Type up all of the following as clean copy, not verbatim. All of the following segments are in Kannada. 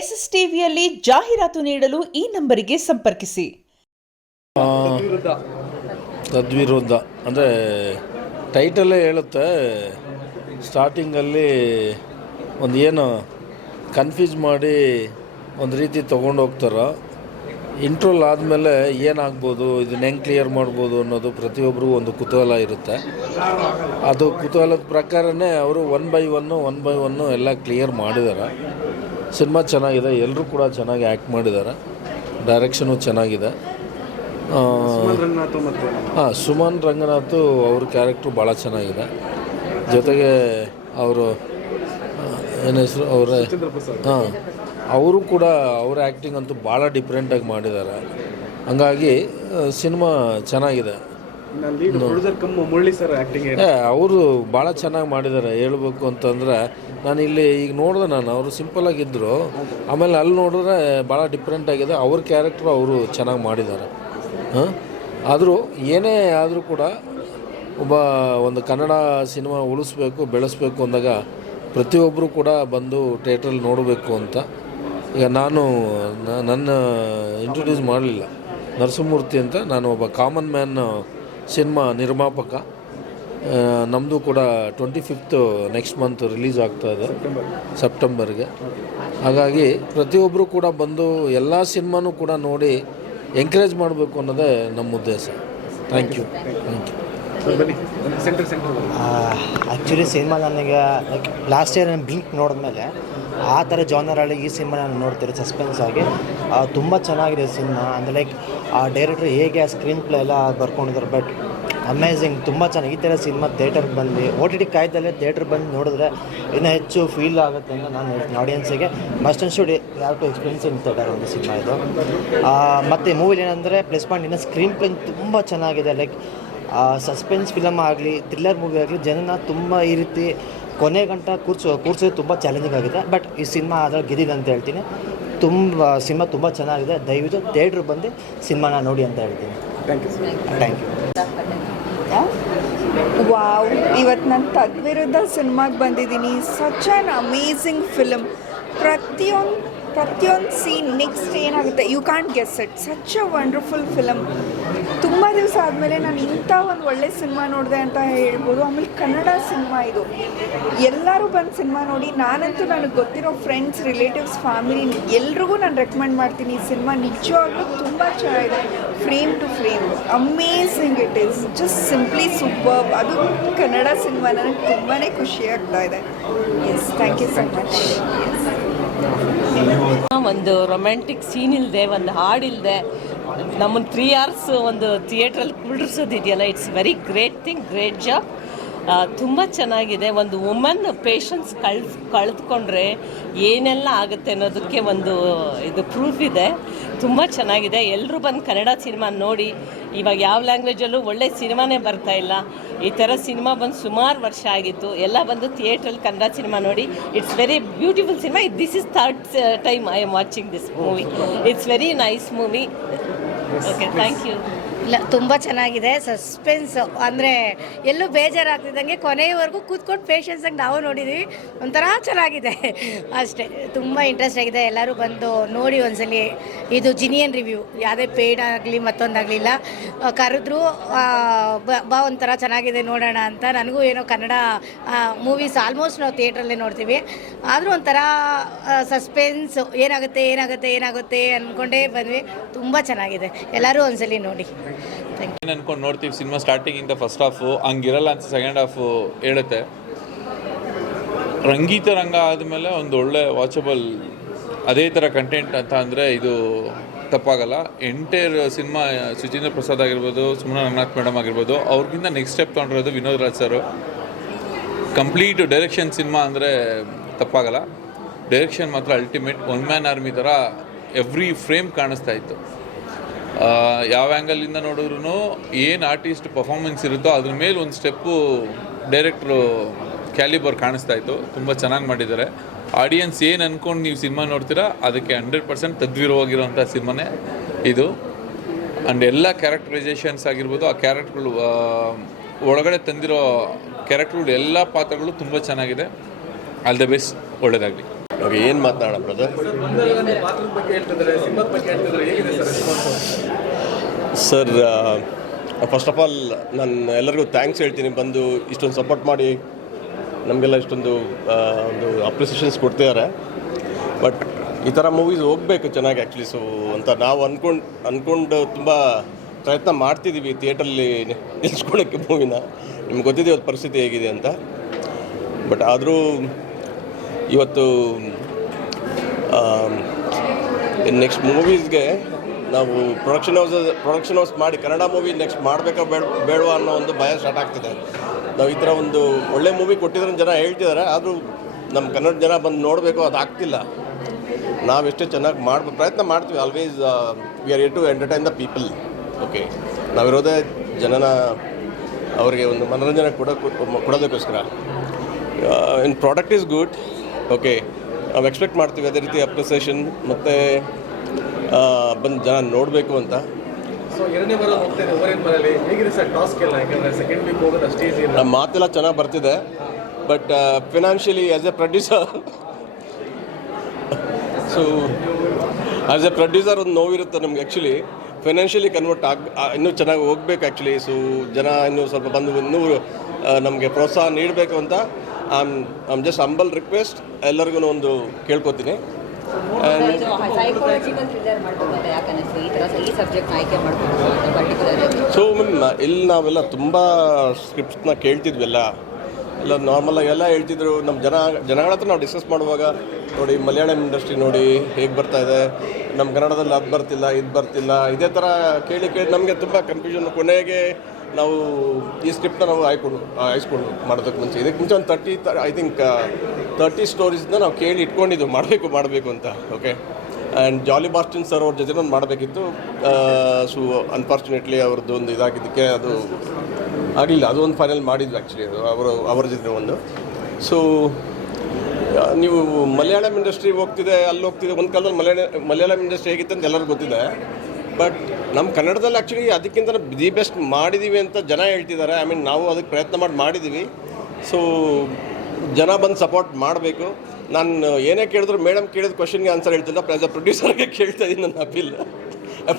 SSTVಯಲ್ಲಿ ಜಾಹೀರಾತು ನೀಡಲು ಈ ನಂಬರಿಗೆ ಸಂಪರ್ಕಿಸಿ. ತದ್ವಿರುದ್ಧ ಅಂದರೆ ಟೈಟಲ್ಲೇ ಹೇಳುತ್ತೆ. ಸ್ಟಾರ್ಟಿಂಗಲ್ಲಿ ಒಂದು ಏನು ಕನ್ಫ್ಯೂಸ್ ಮಾಡಿ ಒಂದು ರೀತಿ ತೊಗೊಂಡು ಹೋಗ್ತಾರೋ, ಇಂಟ್ರೋಲ್ ಆದಮೇಲೆ ಏನಾಗ್ಬೋದು, ಇದನ್ನ ಹೆಂಗೆ ಕ್ಲಿಯರ್ ಮಾಡ್ಬೋದು ಅನ್ನೋದು ಪ್ರತಿಯೊಬ್ಬರಿಗೂ ಒಂದು ಕುತೂಹಲ ಇರುತ್ತೆ. ಅದು ಕುತೂಹಲದ ಪ್ರಕಾರನೇ ಅವರು ಒನ್ ಬೈ ಒನ್ನು ಎಲ್ಲ ಕ್ಲಿಯರ್ ಮಾಡಿದ್ದಾರೆ. ಸಿನಿಮಾ ಚೆನ್ನಾಗಿದೆ, ಎಲ್ಲರೂ ಕೂಡ ಚೆನ್ನಾಗಿ ಆ್ಯಕ್ಟ್ ಮಾಡಿದ್ದಾರೆ, ಡೈರೆಕ್ಷನು ಚೆನ್ನಾಗಿದೆ. ಸುಮನ್ ರಂಗನಾಥ್ ಅವ್ರ ಕ್ಯಾರೆಕ್ಟ್ರು ಭಾಳ ಚೆನ್ನಾಗಿದೆ. ಜೊತೆಗೆ ಅವರು ಏನು ಹೆಸರು ಅವರ ಅವರು ಕೂಡ ಅವ್ರ ಆ್ಯಕ್ಟಿಂಗ್ ಅಂತೂ ಭಾಳ ಡಿಫ್ರೆಂಟಾಗಿ ಮಾಡಿದ್ದಾರೆ. ಹಂಗಾಗಿ ಸಿನಿಮಾ ಚೆನ್ನಾಗಿದೆ. ಅವರು ಭಾಳ ಚೆನ್ನಾಗಿ ಮಾಡಿದ್ದಾರೆ. ಹೇಳಬೇಕು ಅಂತಂದರೆ ನಾನಿಲ್ಲಿ ಈಗ ನೋಡಿದೆ, ಅವರು ಸಿಂಪಲಾಗಿದ್ದರು, ಆಮೇಲೆ ಅಲ್ಲಿ ನೋಡಿದ್ರೆ ಭಾಳ ಡಿಫ್ರೆಂಟಾಗಿದೆ. ಅವ್ರ ಕ್ಯಾರೆಕ್ಟ್ರು ಅವರು ಚೆನ್ನಾಗಿ ಮಾಡಿದ್ದಾರೆ. ಆದರೂ ಏನೇ ಆದರೂ ಕೂಡ ಒಂದು ಕನ್ನಡ ಸಿನಿಮಾ ಉಳಿಸ್ಬೇಕು, ಬೆಳೆಸಬೇಕು ಅಂದಾಗ ಪ್ರತಿಯೊಬ್ಬರು ಕೂಡ ಬಂದು ಥಿಯೇಟ್ರಲ್ಲಿ ನೋಡಬೇಕು ಅಂತ. ಈಗ ನನ್ನ ಇಂಟ್ರೊಡ್ಯೂಸ್ ಮಾಡಲಿಲ್ಲ, ನರಸಿಂಹಮೂರ್ತಿ ಅಂತ, ನಾನು ಒಬ್ಬ ಕಾಮನ್ ಮ್ಯಾನ್ ಸಿನಿಮಾ ನಿರ್ಮಾಪಕ. ನಮ್ಮದು ಕೂಡ 25th ನೆಕ್ಸ್ಟ್ ಮಂತ್ ರಿಲೀಸ್ ಆಗ್ತಾಯಿದೆ, ಸೆಪ್ಟೆಂಬರ್ಗೆ. ಹಾಗಾಗಿ ಪ್ರತಿಯೊಬ್ಬರು ಕೂಡ ಬಂದು ಎಲ್ಲ ಸಿನಿಮಾನೂ ಕೂಡ ನೋಡಿ ಎಂಕರೇಜ್ ಮಾಡಬೇಕು ಅನ್ನೋದೇ ನಮ್ಮ ಉದ್ದೇಶ. Thank you. ಆ್ಯಕ್ಚುಲಿ ಸಿನಿಮಾ ನನಗೆ ಲೈಕ್ ಲಾಸ್ಟ್ ಇಯರ್ ನಾನು ಬ್ಲಿಂಕ್ ನೋಡಿದ್ಮೇಲೆ ಆ ಥರ ಜಾನರಲ್ಲಿ ಈ ಸಿನಿಮಾ ನಾನು ನೋಡ್ತಿರೋ ಸಸ್ಪೆನ್ಸ್ ಆಗಿ ತುಂಬ ಚೆನ್ನಾಗಿದೆ ಸಿನಿಮಾ. ಅಂದರೆ ಲೈಕ್ ಆ ಡೈರೆಕ್ಟ್ರ್ ಹೇಗೆ ಆ ಸ್ಕ್ರೀನ್ ಪ್ಲೇ ಎಲ್ಲ ಬರ್ಕೊಂಡಿದ್ದಾರೆ, ಬಟ್ ಅಮೇಝಿಂಗ್, ತುಂಬ ಚೆನ್ನಾಗಿ. ಈ ಥರ ಸಿನಿಮಾ ಥಿಯೇಟರ್ಗೆ ಬಂದು OTT ಕಾಯ್ದಲ್ಲೇ ಥಿಯೇಟ್ರ್ ಬಂದು ನೋಡಿದ್ರೆ ಇನ್ನೂ ಹೆಚ್ಚು ಫೀಲ್ ಆಗುತ್ತೆ ಅಂತ ನಾನು ಹೇಳ್ತೀನಿ ಆಡಿಯನ್ಸಿಗೆ. ಮಸ್ಟ್ ಆ್ಯಂಡ್ ಶುಡ್ ಯಾವ ಟು ಎಕ್ಸ್ಪೀರಿಯನ್ಸ್ ಇನ್ ಥಿಯೇಟರ್ ಒಂದು ಸಿನಿಮಾ ಇದು. ಮತ್ತು ಮೂವಿಲಿ ಏನಂದರೆ ಪ್ಲಸ್ ಪಾಯಿಂಟ್ ಇನ್ನೂ ಸ್ಕ್ರೀನ್ ಪ್ಲೇ ತುಂಬ ಚೆನ್ನಾಗಿದೆ. ಲೈಕ್ ಸಸ್ಪೆನ್ಸ್ ಫಿಲಮ್ ಆಗಲಿ, ಥ್ರಿಲ್ಲರ್ ಮೂವಿ ಆಗಲಿ, ಜನನ ತುಂಬ ಈ ರೀತಿ ಕೊನೆ ಗಂಟ ಕೂರ್ಸೋದು ತುಂಬ ಚಾಲೆಂಜಿಂಗ್ ಆಗಿದೆ. ಬಟ್ ಈ ಸಿನಿಮಾ ಅದ್ರಲ್ಲಿ ಗೆದ್ದಿದೆ ಅಂತ ಹೇಳ್ತೀನಿ. ಸಿನಿಮಾ ತುಂಬ ಚೆನ್ನಾಗಿದೆ. ದಯವಿಟ್ಟು ಥಿಯೇಟ್ರ್ ಬಂದು ಸಿನಿಮಾನ ನೋಡಿ ಅಂತ ಹೇಳ್ತೀನಿ. Thank you. ವಾವ್, ಇವತ್ತು ನಾನು ತದ್ವಿರುದ್ಧ ಸಿನಿಮಾಗೆ ಬಂದಿದ್ದೀನಿ. Such an amazing film. ಪ್ರತಿಯೊಂದು ಸೀನ್ ನೆಕ್ಸ್ಟ್ ಏನಾಗುತ್ತೆ you can't guess it. Such a wonderful film. ತುಂಬ ದಿವಸ ಆದಮೇಲೆ ನಾನು ಇಂಥ ಒಂದು ಒಳ್ಳೆ ಸಿನಿಮಾ ನೋಡಿದೆ ಅಂತ ಹೇಳ್ಬೋದು. ಆಮೇಲೆ ಕನ್ನಡ ಸಿನಿಮಾ ಇದು. ಎಲ್ಲರೂ ಬಂದು ಸಿನಿಮಾ ನೋಡಿ. ನಾನಂತೂ ನನಗೆ ಗೊತ್ತಿರೋ ಫ್ರೆಂಡ್ಸ್, ರಿಲೇಟಿವ್ಸ್, ಫ್ಯಾಮಿಲಿ ಎಲ್ರಿಗೂ ನಾನು ರೆಕಮೆಂಡ್ ಮಾಡ್ತೀನಿ. ಈ ಸಿನಿಮಾ ನಿಜವಾಗ್ಲೂ ತುಂಬ ಚೆನ್ನಾಗಿದೆ. Frame to frame amazing it is. Just simply super. ಅದು ಕನ್ನಡ ಸಿನಿಮಾ ನನಗೆ ತುಂಬಾ ಖುಷಿ ಆಗ್ತಾ ಇದೆ. Yes, thank you so much. ಒಂದು ರೊಮ್ಯಾಂಟಿಕ್ ಸೀನ್ ಇಲ್ಲದೆ, ಒಂದು ಹಾಡಿಲ್ಲದೆ ನಮ್ಮನ್ನು 3 hours ಒಂದು ಥಿಯೇಟ್ರಲ್ಲಿ ಕುಳ್ಳಿಸೋದಿದೆಯಲ್ಲ, it's very great thing, great job. ತುಂಬ ಚೆನ್ನಾಗಿದೆ. ಒಂದು ವುಮನ್ ಪೇಷನ್ಸ್ ಕಳೆದುಕೊಂಡ್ರೆ ಏನೆಲ್ಲ ಆಗುತ್ತೆ ಅನ್ನೋದಕ್ಕೆ ಒಂದು ಇದು ಪ್ರೂಫ್ ಇದೆ. ತುಂಬ ಚೆನ್ನಾಗಿದೆ. ಎಲ್ಲರೂ ಬಂದು ಕನ್ನಡ ಸಿನಿಮಾ ನೋಡಿ. ಇವಾಗ ಯಾವ ಲ್ಯಾಂಗ್ವೇಜಲ್ಲೂ ಒಳ್ಳೆ ಸಿನಿಮಾನೇ ಬರ್ತಾ ಇಲ್ಲ. ಈ ಥರ ಸಿನಿಮಾ ಬಂದು ಸುಮಾರು ವರ್ಷ ಆಗಿತ್ತು. ಎಲ್ಲ ಬಂದು ಥಿಯೇಟ್ರಲ್ಲಿ ಕನ್ನಡ ಸಿನಿಮಾ ನೋಡಿ. It's very beautiful cinema. This is 3rd time I am watching this movie. It's very nice movie. Okay, thank you. ಇಲ್ಲ, ತುಂಬ ಚೆನ್ನಾಗಿದೆ. ಸಸ್ಪೆನ್ಸು ಅಂದರೆ ಎಲ್ಲೂ ಬೇಜಾರಾಗ್ತಿದ್ದಂಗೆ ಕೊನೆಯವರೆಗೂ ಕೂತ್ಕೊಂಡು ಪೇಷನ್ಸಾಗಿ ನಾವು ನೋಡಿದ್ದೀವಿ. ಒಂಥರ ಚೆನ್ನಾಗಿದೆ ಅಷ್ಟೇ. ತುಂಬ ಇಂಟ್ರೆಸ್ಟ್ ಆಗಿದೆ. ಎಲ್ಲರೂ ಬಂದು ನೋಡಿ ಒಂದ್ಸಲಿ. ಇದು ಜಿನಿಯನ್ ರಿವ್ಯೂ, ಯಾವುದೇ ಪೇಯ್ಡ್ ಆಗಲಿ ಮತ್ತೊಂದಾಗಲಿಲ್ಲ. ಕರೆದ್ರು ಬಾ ಒಂಥರ ಚೆನ್ನಾಗಿದೆ ನೋಡೋಣ ಅಂತ. ನನಗೂ ಏನೋ ಕನ್ನಡ ಮೂವೀಸ್ ಆಲ್ಮೋಸ್ಟ್ ನಾವು ಥಿಯೇಟ್ರಲ್ಲೇ ನೋಡ್ತೀವಿ. ಆದರೂ ಒಂಥರ ಸಸ್ಪೆನ್ಸು, ಏನಾಗುತ್ತೆ ಅಂದ್ಕೊಂಡೇ ಬಂದ್ವಿ. ತುಂಬ ಚೆನ್ನಾಗಿದೆ. ಎಲ್ಲರೂ ಒಂದ್ಸಲಿ ನೋಡಿ. ಏನು ಅನ್ಕೊಂಡು ನೋಡ್ತೀವಿ ಸಿನಿಮಾ ಸ್ಟಾರ್ಟಿಂಗಿಂದ ಫಸ್ಟ್ ಹಾಫು ಹಂಗಿರಲ್ಲ ಅಂತ ಸೆಕೆಂಡ್ ಹಾಫು ಹೇಳುತ್ತೆ. ರಂಗೀತ ರಂಗ ಆದಮೇಲೆ ಒಂದು ಒಳ್ಳೆ ವಾಚಬಲ್ ಅದೇ ಥರ ಕಂಟೆಂಟ್ ಅಂತ ಅಂದರೆ ಇದು ತಪ್ಪಾಗಲ್ಲ. ಎಂಟೈರ್ ಸಿನಿಮಾ ಸುಚೀಂದ್ರ ಪ್ರಸಾದ್ ಆಗಿರ್ಬೋದು, ಸುಮನ ರಂಗನಾಥ್ ಮೇಡಮ್ ಆಗಿರ್ಬೋದು, ಅವ್ರಿಗಿಂತ ನೆಕ್ಸ್ಟ್ ಸ್ಟೆಪ್ ತೊಗೊಂಡಿರೋದು ವಿನೋದ್ ರಾಜ್ ಸರು. ಕಂಪ್ಲೀಟ್ ಡೈರೆಕ್ಷನ್ ಸಿನಿಮಾ ಅಂದರೆ ತಪ್ಪಾಗಲ್ಲ. ಡೈರೆಕ್ಷನ್ ಮಾತ್ರ ಅಲ್ಟಿಮೇಟ್. ಒನ್ ಮ್ಯಾನ್ ಆರ್ಮಿ ಥರ ಎವ್ರಿ ಫ್ರೇಮ್ ಕಾಣಿಸ್ತಾ ಇತ್ತು. ಯಾವ ಆ್ಯಂಗಲಿಂದ ನೋಡಿದ್ರೂ ಏನು ಆರ್ಟಿಸ್ಟ್ ಪರ್ಫಾರ್ಮೆನ್ಸ್ ಇರುತ್ತೋ ಅದ್ರ ಮೇಲೆ ಒಂದು ಸ್ಟೆಪ್ಪು ಡೈರೆಕ್ಟ್ರು ಕ್ಯಾಲಿಬರ್ ಕಾಣಿಸ್ತಾ ಇತ್ತು. ತುಂಬ ಚೆನ್ನಾಗಿ ಮಾಡಿದ್ದಾರೆ. ಆಡಿಯನ್ಸ್ ಏನು ಅಂದ್ಕೊಂಡು ನೀವು ಸಿನಿಮಾ ನೋಡ್ತೀರಾ ಅದಕ್ಕೆ 100% ತದ್ವಿರುವಾಗಿರೋಂಥ ಸಿನಿಮಾನೇ ಇದು. ಆ್ಯಂಡ್ ಎಲ್ಲ ಕ್ಯಾರೆಕ್ಟರೈಸೇಷನ್ಸ್ ಆಗಿರ್ಬೋದು, ಆ ಕ್ಯಾರೆಕ್ಟ್ರುಗಳು ಒಳಗಡೆ ತಂದಿರೋ ಕ್ಯಾರೆಕ್ಟರ್ಗಳು ಎಲ್ಲ ಪಾತ್ರಗಳು ತುಂಬ ಚೆನ್ನಾಗಿದೆ. ಆಲ್ ದ ಬೆಸ್ಟ್, ಒಳ್ಳೆಯದಾಗಲಿ. ಓಕೆ, ಏನು ಮಾತನಾಡೋಣ brother? Sir, first of all ನಾನು ಎಲ್ಲರಿಗೂ ಥ್ಯಾಂಕ್ಸ್ ಹೇಳ್ತೀನಿ, ಬಂದು ಇಷ್ಟೊಂದು ಸಪೋರ್ಟ್ ಮಾಡಿ ನಮಗೆಲ್ಲ ಇಷ್ಟೊಂದು ಒಂದು ಅಪ್ರಿಸಿಯೇಷನ್ಸ್ ಕೊಡ್ತಿದ್ದಾರೆ. ಬಟ್ ಈ ಥರ ಮೂವೀಸ್ ಹೋಗಬೇಕು ಚೆನ್ನಾಗಿ ಆ್ಯಕ್ಚುಲಿ. ಸೊ ಅಂತ ನಾವು ಅಂದ್ಕೊಂಡು ತುಂಬ ಪ್ರಯತ್ನ ಮಾಡ್ತಿದ್ದೀವಿ ಥಿಯೇಟ್ರಲ್ಲಿ ನಿಲ್ಸ್ಕೊಳ್ಳೋಕ್ಕೆ ಮೂವಿನ. ನಿಮ್ಗೆ ಗೊತ್ತಿದೆ ಇವತ್ತು ಪರಿಸ್ಥಿತಿ ಹೇಗಿದೆ ಅಂತ. ಬಟ್ ಆದರೂ ಇವತ್ತು ನೆಕ್ಸ್ಟ್ ಮೂವೀಸ್ಗೆ ನಾವು ಪ್ರೊಡಕ್ಷನ್ ಹೌಸ್ ಮಾಡಿ ಕನ್ನಡ ಮೂವಿ ನೆಕ್ಸ್ಟ್ ಮಾಡಬೇಕಾ ಬೇಡವಾ ಅನ್ನೋ ಒಂದು ಭಯ ಸ್ಟಾರ್ಟ್ ಆಗ್ತಿದೆ. ನಾವು ಈ ಥರ ಒಂದು ಒಳ್ಳೆ ಮೂವಿ ಕೊಟ್ಟಿದ್ರೆ ಜನ ಹೇಳ್ತಿದ್ದಾರೆ, ಆದರೂ ನಮ್ಮ ಕನ್ನಡ ಜನ ಬಂದು ನೋಡಬೇಕು, ಅದು ಆಗ್ತಿಲ್ಲ. ನಾವೆಷ್ಟೇ ಚೆನ್ನಾಗಿ ಪ್ರಯತ್ನ ಮಾಡ್ತೀವಿ. Always we are here to entertain the people. Okay, ನಾವಿರೋದೇ ಜನನ ಅವರಿಗೆ ಒಂದು ಮನೋರಂಜನೆ ಕೊಡೋದಕ್ಕೋಸ್ಕರ. In product is good. Okay, ನಾವು ಎಕ್ಸ್ಪೆಕ್ಟ್ ಮಾಡ್ತೀವಿ ಅದೇ ರೀತಿ ಅಪ್ರಿಸಿಯೇಷನ್ ಮತ್ತು ಬಂದು ಜನ ನೋಡಬೇಕು ಅಂತ. ನಮ್ಮ ಮಾತೆಲ್ಲ ಚೆನ್ನಾಗಿ ಬರ್ತಿದೆ. But financially as A producer ಒಂದು ನೋವಿರುತ್ತೆ ನಮ್ಗೆ. ಆ್ಯಕ್ಚುಲಿ ಫೈನಾನ್ಷಿಯಲಿ ಕನ್ವರ್ಟ್ ಇನ್ನೂ ಚೆನ್ನಾಗಿ ಹೋಗ್ಬೇಕು ಆ್ಯಕ್ಚುಲಿ. ಸೊ ಜನ ಇನ್ನೂ ಸ್ವಲ್ಪ ಬಂದು ಇನ್ನೂ ನಮಗೆ ಪ್ರೋತ್ಸಾಹ ನೀಡಬೇಕು ಅಂತ ಐಮ್ ಜಸ್ಟ್ ಹಂಬಲ್ ರಿಕ್ವೆಸ್ಟ್ ಎಲ್ಲರಿಗೂ ಒಂದು ಕೇಳ್ಕೊತೀನಿ. ಸೊ ಇಲ್ಲಿ ನಾವೆಲ್ಲ ತುಂಬ ಸ್ಕ್ರಿಪ್ಟ್ಸ್ನ ಕೇಳ್ತಿದ್ವಿ. ಎಲ್ಲ ನಾರ್ಮಲಾಗಿ ಎಲ್ಲ ಹೇಳ್ತಿದ್ರು. ನಮ್ಮ ಜನಗಳ ಹತ್ರ ನಾವು ಡಿಸ್ಕಸ್ ಮಾಡುವಾಗ, ನೋಡಿ ಮಲಯಾಳಂ ಇಂಡಸ್ಟ್ರಿ ನೋಡಿ ಹೇಗೆ ಬರ್ತಾಯಿದೆ, ನಮ್ಮ ಕನ್ನಡದಲ್ಲಿ ಅದು ಬರ್ತಿಲ್ಲ, ಇದು ಬರ್ತಿಲ್ಲ, ಇದೇ ಥರ ಕೇಳಿ ನಮಗೆ ತುಂಬ ಕನ್ಫ್ಯೂಷನ್. ಕೊನೆಗೆ ನಾವು ಈ ಸ್ಕ್ರಿಪ್ಟ್ನ ನಾವು ಆಯ್ಸ್ಕೊಂಡು ಮಾಡೋದಕ್ಕೆ ಮುಂಚೆ, ಇದಕ್ಕೆ ಮುಂಚೆ ಒಂದು 30 ಸ್ಟೋರೀಸ್ನ ನಾವು ಕೇಳಿ ಇಟ್ಕೊಂಡಿದ್ದು ಮಾಡಬೇಕು ಅಂತ. ಓಕೆ, ಆ್ಯಂಡ್ ಜಾಲಿ ಬಾಸ್ಟಿನ್ ಸರ್ ಅವ್ರ ಜೊತೆ ಒಂದು ಮಾಡಬೇಕಿತ್ತು. ಸೊ ಅನ್ಫಾರ್ಚುನೇಟ್ಲಿ ಅವ್ರದ್ದು ಒಂದು ಇದಾಗಿದ್ದಕ್ಕೆ ಅದು ಆಗಲಿಲ್ಲ. ಅದು ಒಂದು ಫೈನಲ್ ಮಾಡಿದ್ವಿ ಆ್ಯಕ್ಚುಲಿ, ಅವ್ರ ಜೊತೆ ಒಂದು. ಸೊ ನೀವು ಮಲಯಾಳಂ ಇಂಡಸ್ಟ್ರಿ ಹೋಗ್ತಿದೆ, ಅಲ್ಲಿ ಹೋಗ್ತಿದೆ. ಒಂದು ಕಾಲದಲ್ಲಿ ಮಲಯಾಳಂ ಇಂಡಸ್ಟ್ರಿ ಹೇಗಿತ್ತು ಅಂತ ಎಲ್ಲರಿಗೂ ಗೊತ್ತಿದೆ. ಬಟ್ ನಮ್ಮ ಕನ್ನಡದಲ್ಲಿ ಆ್ಯಕ್ಚುಲಿ ಅದಕ್ಕಿಂತ ದಿ ಬೆಸ್ಟ್ ಮಾಡಿದ್ದೀವಿ ಅಂತ ಜನ ಹೇಳ್ತಿದ್ದಾರೆ. ಐ ಮೀನ್ ನಾವು ಅದಕ್ಕೆ ಪ್ರಯತ್ನ ಮಾಡಿದ್ದೀವಿ. ಸೊ ಜನ ಬಂದು ಸಪೋರ್ಟ್ ಮಾಡಬೇಕು. ನಾನು ಏನೇ ಕೇಳಿದ್ರು ಮೇಡಮ್ ಕೇಳಿದ ಕ್ವಶನ್ಗೆ ಆನ್ಸರ್ ಹೇಳ್ತಿಲ್ಲ, ಆ್ಯಸ್ ಅ ಪ್ರೊಡ್ಯೂಸರ್ಗೆ ಕೇಳ್ತಾ ಇದ್ದೀನಿ. ನನ್ನ ಅಪೀಲ್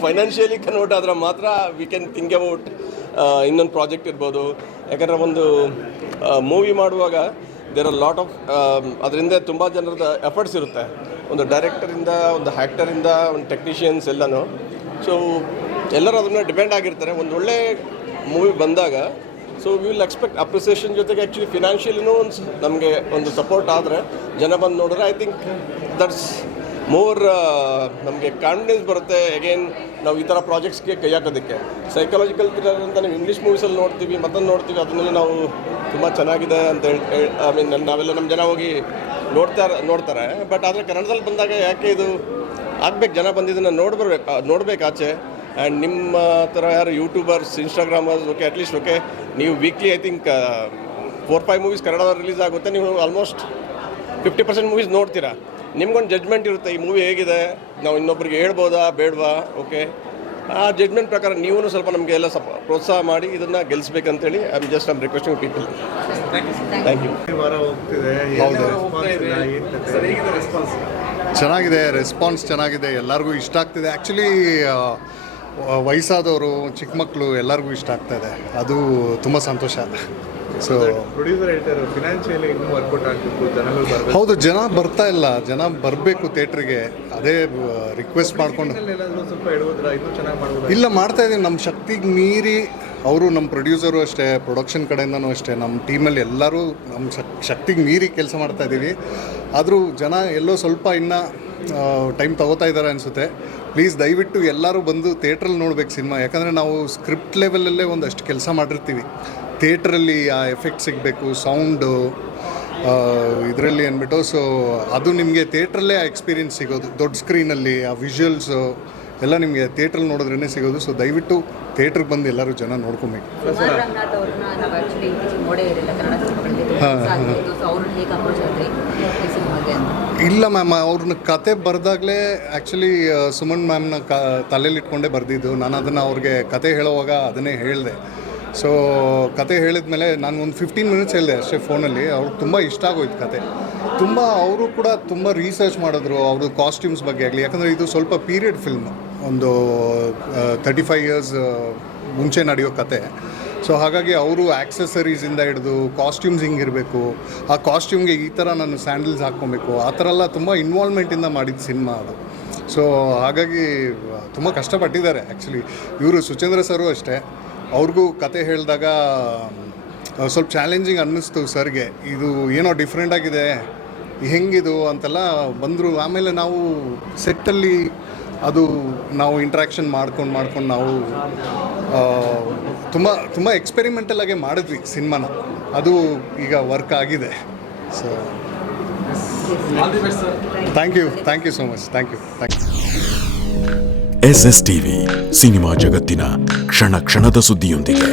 ಫೈನಾನ್ಷಿಯಲಿ ಕನ್ವರ್ಟ್ ಆದರೆ ಮಾತ್ರ ವಿ ಕ್ಯಾನ್ ಥಿಂಕ್ ಅಬೌಟ್ ಇನ್ನೊಂದು ಪ್ರಾಜೆಕ್ಟ್ ಇರ್ಬೋದು. ಯಾಕಂದರೆ ಒಂದು ಮೂವಿ ಮಾಡುವಾಗ ದೇರ್ ಆರ್ ಲಾಟ್ ಆಫ್ ಅದರಿಂದ ತುಂಬ ಜನರದ ಎಫರ್ಟ್ಸ್ ಇರುತ್ತೆ. ಒಂದು ಡೈರೆಕ್ಟರಿಂದ, ಒಂದು ಆ್ಯಕ್ಟರಿಂದ, ಒಂದು ಟೆಕ್ನಿಷಿಯನ್ಸ್ ಎಲ್ಲನೂ. ಸೊ ಎಲ್ಲರೂ ಅದನ್ನ ಡಿಪೆಂಡ್ ಆಗಿರ್ತಾರೆ. ಒಂದು ಒಳ್ಳೆ ಮೂವಿ ಬಂದಾಗ so we will expect appreciation ಜೊತೆಗೆ ಆ್ಯಕ್ಚುಲಿ ಫಿನಾನ್ಷಿಯಲಿನೂ ನಮಗೆ ಒಂದು ಸಪೋರ್ಟ್ ಆದರೆ ಜನ ಬಂದು ನೋಡಿದ್ರೆ ಐ ಥಿಂಕ್ ದಟ್ಸ್ ಮೋರ್ ನಮಗೆ ಕಾನ್ಫಿಡೆನ್ಸ್ ಬರುತ್ತೆ. ಅಗೇನ್ ನಾವು ಈ ಥರ ಪ್ರಾಜೆಕ್ಟ್ಸ್ಗೆ ಕೈ ಹಾಕೋದಕ್ಕೆ. ಸೈಕಾಲಜಿಕಲ್ ಥ್ರಿಲ್ಲರ್ ಅಂತ ನಾವು ಇಂಗ್ಲೀಷ್ ಮೂವೀಸಲ್ಲಿ ನೋಡ್ತೀವಿ, ಮತ್ತೊಂದು ನೋಡ್ತೀವಿ, ಅದನ್ನೆಲ್ಲ ನಾವು ತುಂಬ ಚೆನ್ನಾಗಿದೆ ಅಂತ ಐ ಮೀನ್ ನಾವೆಲ್ಲ ನಮ್ಮ ಜನ ಹೋಗಿ ನೋಡ್ತಾರೆ. ಬಟ್ ಆದರೆ ಕನ್ನಡದಲ್ಲಿ ಬಂದಾಗ ಯಾಕೆ ಇದು ಆಗ್ಬೇಕು, ಜನ ಬಂದಿದ್ದನ್ನು ನೋಡ್ಬೇಕು ಆಚೆ. ಆ್ಯಂಡ್ ನಿಮ್ಮ ಥರ ಯಾರು ಯೂಟ್ಯೂಬರ್ಸ್, ಇನ್ಸ್ಟಾಗ್ರಾಮರ್ಸ್, ಓಕೆ ಅಟ್ಲೀಸ್ಟ್ ಓಕೆ ನೀವು ವೀಕ್ಲಿ ಐ ಥಿಂಕ್ 4-5 ಮೂವೀಸ್ ಕನ್ನಡದಲ್ಲಿ ರಿಲೀಸ್ ಆಗುತ್ತೆ. ನೀವು ಆಲ್ಮೋಸ್ಟ್ 50% ಮೂವೀಸ್ ನೋಡ್ತೀರಾ. ನಿಮ್ಗೊಂದು ಜಡ್ಜ್ಮೆಂಟ್ ಇರುತ್ತೆ, ಈ ಮೂವಿ ಹೇಗಿದೆ, ನಾವು ಇನ್ನೊಬ್ಬರಿಗೆ ಹೇಳ್ಬೋದಾ ಬೇಡವಾ. ಓಕೆ, ಆ ಜಡ್ಜ್ಮೆಂಟ್ ಪ್ರಕಾರ ನೀವು ಸ್ವಲ್ಪ ನಮಗೆ ಎಲ್ಲ ಪ್ರೋತ್ಸಾಹ ಮಾಡಿ ಇದನ್ನು ಗೆಲ್ಲಿಸ್ಬೇಕಂತೇಳಿ I'm requesting people. Thank you. ಚೆನ್ನಾಗಿದೆ, ರೆಸ್ಪಾನ್ಸ್ ಚೆನ್ನಾಗಿದೆ, ಎಲ್ಲರಿಗೂ ಇಷ್ಟ ಆಗ್ತಿದೆ. ಆ್ಯಕ್ಚುಲಿ ವಯಸ್ಸಾದವರು, ಚಿಕ್ಕ ಮಕ್ಕಳು ಎಲ್ಲರಿಗೂ ಇಷ್ಟ ಆಗ್ತಾಯಿದೆ. ಅದು ತುಂಬ ಸಂತೋಷ. ಸೊ ಪ್ರೊಡ್ಯೂಸರ್ ಹೇಳ್ತಾರೆ ಫಿನಾನ್ಷಿಯಲಿ ಇನ್ನೂ ವರ್ಕೌಟ್ ಆಗಬೇಕು, ಜನಗಳು ಬರಬೇಕು. ಹೌದು, ಜನ ಬರ್ತಾ ಇಲ್ಲ, ಜನ ಬರಬೇಕು ಥಿಯೇಟ್ರಿಗೆ. ಅದೇ ರಿಕ್ವೆಸ್ಟ್ ಮಾಡಿಕೊಂಡು ಸ್ವಲ್ಪ ಹೇಳೋದ್ರ ಇನ್ನೂ ಚೆನ್ನಾಗಿ ಮಾಡ್ಬೋದು. ಇಲ್ಲ, ಮಾಡ್ತಾಯಿದ್ದೀವಿ ನಮ್ಮ ಶಕ್ತಿಗೆ ಮೀರಿ. ಅವರು ನಮ್ಮ ಪ್ರೊಡ್ಯೂಸರು ಅಷ್ಟೇ, ಪ್ರೊಡಕ್ಷನ್ ಕಡೆಯಿಂದನೂ ಅಷ್ಟೇ, ನಮ್ಮ ಟೀಮಲ್ಲಿ ಎಲ್ಲರೂ ನಮ್ಮ ಶಕ್ತಿಗೆ ಮೀರಿ ಕೆಲಸ ಮಾಡ್ತಾಯಿದ್ದೀವಿ. ಆದರೂ ಜನ ಎಲ್ಲೋ ಸ್ವಲ್ಪ ಇನ್ನೂ ಟೈಮ್ ತೊಗೋತಾ ಇದ್ದಾರೆ ಅನಿಸುತ್ತೆ. ಪ್ಲೀಸ್ ದಯವಿಟ್ಟು ಎಲ್ಲರೂ ಬಂದು ಥಿಯೇಟ್ರಲ್ಲಿ ನೋಡ್ಬೇಕು ಸಿನಿಮಾ. ಯಾಕಂದರೆ ನಾವು ಸ್ಕ್ರಿಪ್ಟ್ ಲೆವೆಲಲ್ಲೇ ಒಂದಷ್ಟು ಕೆಲಸ ಮಾಡಿರ್ತೀವಿ. ಥಿಯೇಟ್ರಲ್ಲಿ ಆ ಎಫೆಕ್ಟ್ ಸಿಗಬೇಕು, ಸೌಂಡು ಇದರಲ್ಲಿ ಅಂದ್ಬಿಟ್ಟು. ಸೊ ಅದು ನಿಮಗೆ ಥಿಯೇಟ್ರಲ್ಲೇ ಆ ಎಕ್ಸ್ಪೀರಿಯನ್ಸ್ ಸಿಗೋದು. ದೊಡ್ಡ ಸ್ಕ್ರೀನಲ್ಲಿ ಆ ವಿಜುವಲ್ಸು ಎಲ್ಲ ನಿಮಗೆ ಥಿಯೇಟ್ರಲ್ಲಿ ನೋಡಿದ್ರೇ ಸಿಗೋದು. ಸೊ ದಯವಿಟ್ಟು ಥಿಯೇಟ್ರಿಗೆ ಬಂದು ಎಲ್ಲರೂ ಜನ ನೋಡ್ಕೊಬೇಕು. ಇಲ್ಲ ಮ್ಯಾಮ್, ಅವ್ರನ್ನ ಕತೆ ಬರೆದಾಗಲೇ ಆ್ಯಕ್ಚುಲಿ ಸುಮನ್ ಮ್ಯಾಮ್ನ ತಲೆಯಲ್ಲಿ ಇಟ್ಕೊಂಡೇ ಬರೆದಿದ್ದು. ನಾನು ಅದನ್ನು ಅವ್ರಿಗೆ ಕತೆ ಹೇಳುವಾಗ ಅದನ್ನೇ ಹೇಳಿದೆ. ಸೊ ಕತೆ ಹೇಳಿದ ಮೇಲೆ ನಾನು ಒಂದು 15 ಮಿನಿಟ್ಸ್ ಹೇಳಿದೆ ಅಷ್ಟೇ ಫೋನಲ್ಲಿ. ಅವ್ರಿಗೆ ತುಂಬ ಇಷ್ಟ ಆಗೋಯ್ತು ಕತೆ. ತುಂಬ ಅವರು ಕೂಡ ತುಂಬ ರಿಸರ್ಚ್ ಮಾಡಿದ್ರು ಅವ್ರದ್ದು ಕಾಸ್ಟ್ಯೂಮ್ಸ್ ಬಗ್ಗೆ ಆಗಲಿ, ಯಾಕಂದರೆ ಇದು ಸ್ವಲ್ಪ ಪೀರಿಯಡ್ ಫಿಲ್ಮ್, ಒಂದು 35 ಇಯರ್ಸ್ ಮುಂಚೆ ನಡೆಯೋ ಕತೆ. ಸೊ ಹಾಗಾಗಿ ಅವರು ಆ್ಯಕ್ಸಸರೀಸಿಂದ ಹಿಡಿದು ಕಾಸ್ಟ್ಯೂಮ್ಸ್ ಹಿಂಗಿರಬೇಕು, ಆ ಕಾಸ್ಟ್ಯೂಮ್ಗೆ ಈ ಥರ ನಾನು ಸ್ಯಾಂಡಲ್ಸ್ ಹಾಕ್ಕೊಬೇಕು, ಆ ಥರ ಎಲ್ಲ ತುಂಬ ಇನ್ವಾಲ್ವ್ಮೆಂಟಿಂದ ಮಾಡಿದ ಸಿನಿಮಾ ಅದು. ಸೊ ಹಾಗಾಗಿ ತುಂಬ ಕಷ್ಟಪಟ್ಟಿದ್ದಾರೆ ಆ್ಯಕ್ಚುಲಿ. ಇವರು ಸುಚೇಂದ್ರ ಸರು ಅಷ್ಟೇ, ಅವ್ರಿಗೂ ಕತೆ ಹೇಳಿದಾಗ ಸ್ವಲ್ಪ ಚಾಲೆಂಜಿಂಗ್ ಅನ್ನಿಸ್ತು ಸರ್ಗೆ, ಇದು ಏನೋ ಡಿಫ್ರೆಂಟ್ ಆಗಿದೆ ಹೆಂಗಿದು ಅಂತೆಲ್ಲ ಬಂದರು. ಆಮೇಲೆ ನಾವು ಸೆಟ್ಟಲ್ಲಿ ಅದು ನಾವು ಇಂಟ್ರ್ಯಾಕ್ಷನ್ ಮಾಡ್ಕೊಂಡು ನಾವು ತುಂಬ ಎಕ್ಸ್ಪೆರಿಮೆಂಟಲ್ ಆಗಿ ಮಾಡಿದ್ವಿ ಸಿನಿಮಾನ, ಅದು ಈಗ ವರ್ಕ್ ಆಗಿದೆ. So thank you so much. Thank you. SS TV cinema ಜಗತ್ತಿನ ಕ್ಷಣ ಕ್ಷಣದ ಸುದ್ದಿಯೊಂದಿಗೆ.